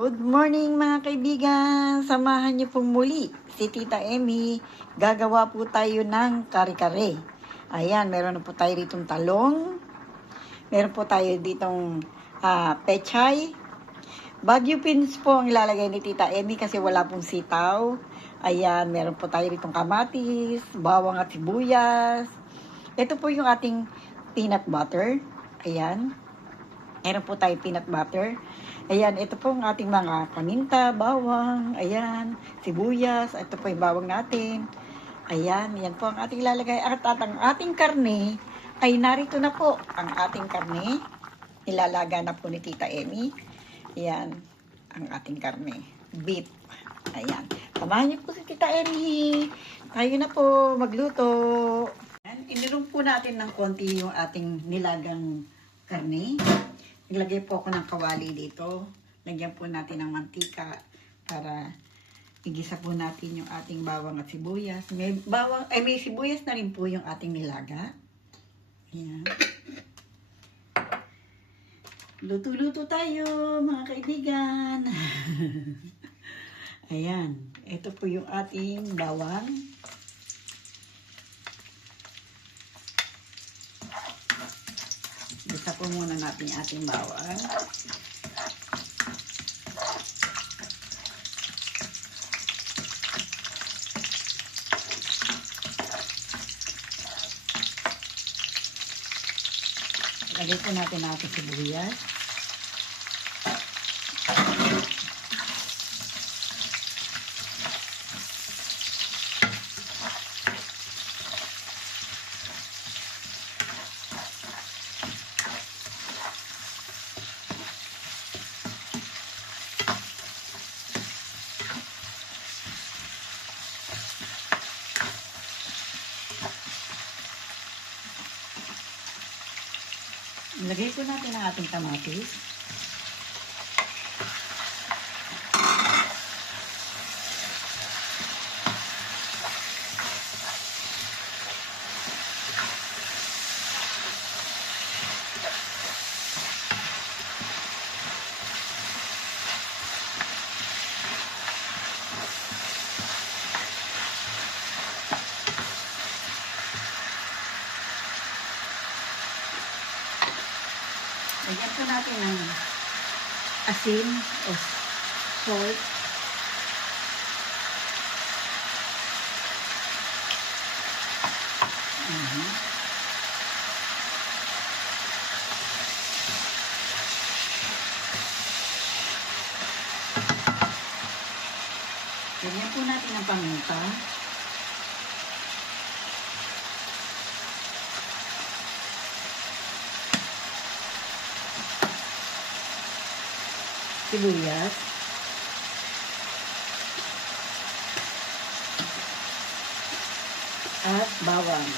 Good morning mga kaibigan! Samahan niyo pong muli si Tita Emmy. Gagawa po tayo ng kare-kare. Ayan, meron na po tayo ditong talong. Meron po tayo ditong pechay. Baguio beans po ang ilalagay ni Tita Emmy kasi wala pong sitaw. Ayan, meron po tayo ditong kamatis, bawang at sibuyas. Ito po yung ating peanut butter. Ayan. Meron po tayo peanut butter. Ayan, ito po ang ating mga paminta, bawang, ayan, sibuyas, ito po yung bawang natin. Ayan, yan po ang ating lalagay. At ang ating karne, ay narito na po ang ating karne. Nilalaga na po ni Tita Emmy. Ayan, ang ating karne. Beef. Ayan. Samahan niyo po si Tita Emmy. Tayo na po magluto. Ayan, inirum po natin ng konti yung ating nilagang karne. Naglagay po ako ng kawali dito. Lagyan po natin ng mantika para igisa po natin yung ating bawang at sibuyas. May sibuyas na rin po yung ating nilaga. Ayan. Luto-luto tayo, mga kaibigan. Ayan. Ito po yung ating bawang. Gisa po muna natin ating bawang. Lagay po natin ating sibuyas. Lagay po natin ang ating kamatis. Lagyan po natin ng asin o salt. Lagyan po natin ng paminta. Sibuyas. At bawang.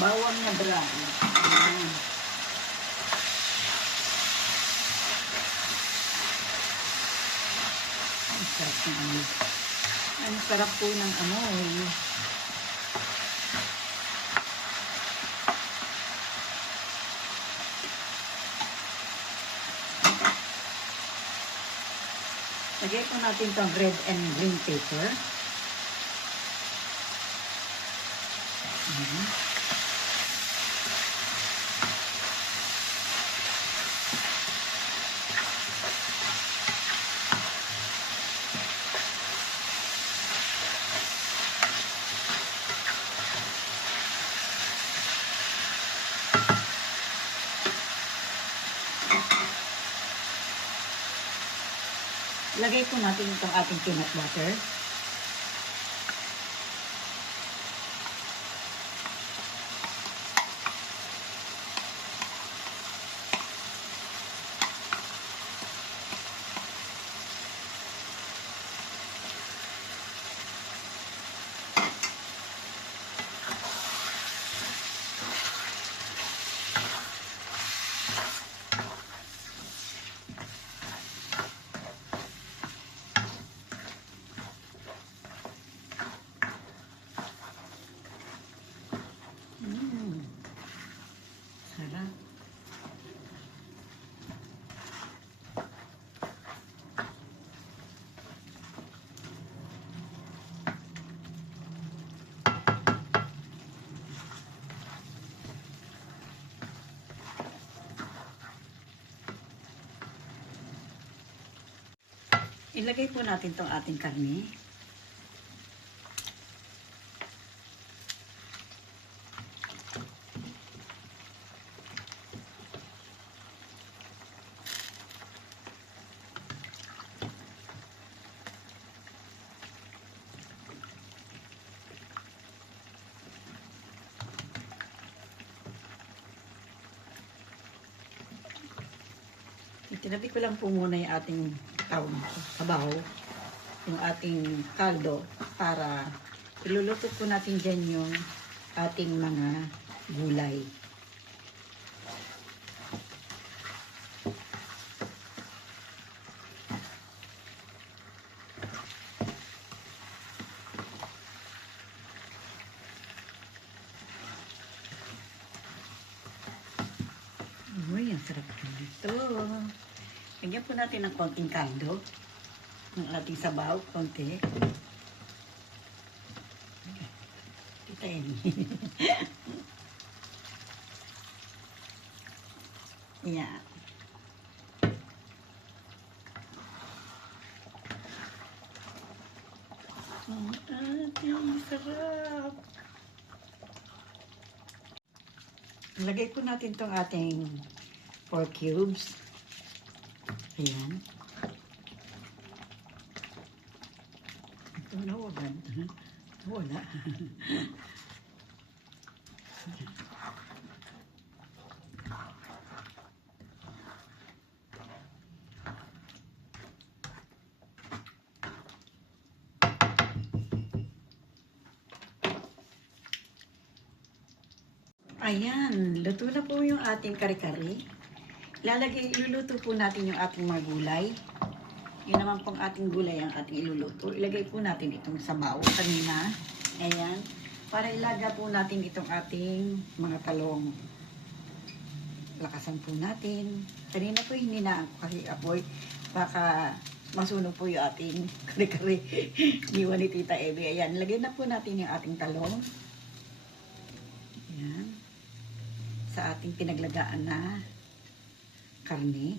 Bawang na brown. Ayan. Ang sarap po ng amoy. Lagay po natin itong red and green pepper. Lagay po natin itong ating peanut butter. Ilagay po natin itong ating karne. Itinabi ko lang po muna yung ating tawag nito, sabaw, yung ating kaldo para iluluto po natin dyan yung ating mga gulay. Uy, ang sarap nito. Lagyan po natin ng konting kaldo. Ng ating sabaw, konti. Kita yan. Yan. Ang ating sarap. Lagay po natin tong ating 4 cubes. Ayan. Ito na wala. Wala. Ayan, luto na po yung ating kare-kare. Iluluto po natin yung ating mga gulay. Yun naman pong ating gulay ang ating iluluto. Ilagay po natin itong sabaw kanina. Ayan. Para ilaga po natin itong ating mga talong. Lakasan po natin. Kanina po hininaan ko kasi apoy. Baka masunog po yung ating kare-kare. Diwa ni Tita Ebe. Ayan. Lagay na po natin yung ating talong. Ayan. Sa ating pinaglagaan na karne.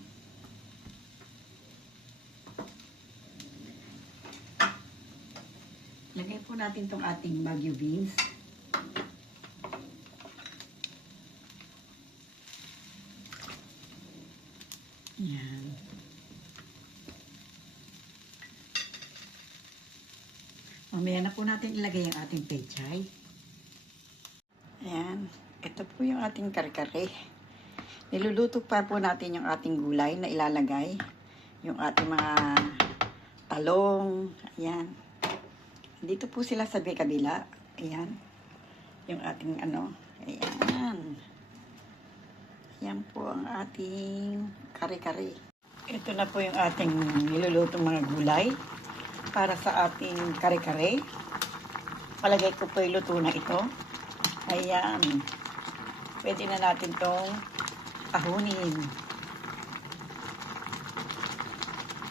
Lagay po natin itong ating Baguio beans. Yan. Mamaya na po natin ilagay ang ating pechay. Ayan. Ito po yung ating kare-kare. Niluluto pa po natin yung ating gulay na ilalagay. Yung ating mga talong. Ayan. Dito po sila sa kabila. Ayan. Yung ating ano. Ayan. Ayan po ang ating kare-kare. Ito na po yung ating nilulutong mga gulay para sa ating kare-kare. Palagay ko po yung luto na ito. Ayan. Pwede na natin itong ahunin.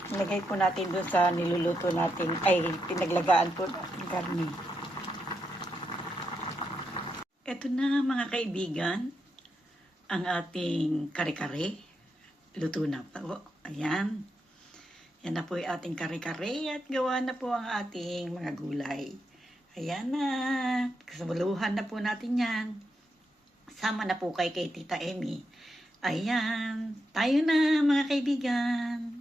Nilagay po natin doon sa niluluto natin, ay pinaglagaan po natin karne. Ito na mga kaibigan, ang ating kare-kare. Luto na po. Ayan. Yan na po yung ating kare-kare at gawa na po ang ating mga gulay. Ayan na. Kasabuluhan na po natin yan. Sama na po kay Tita Emmy. Ayan. Tayo na mga kaibigan.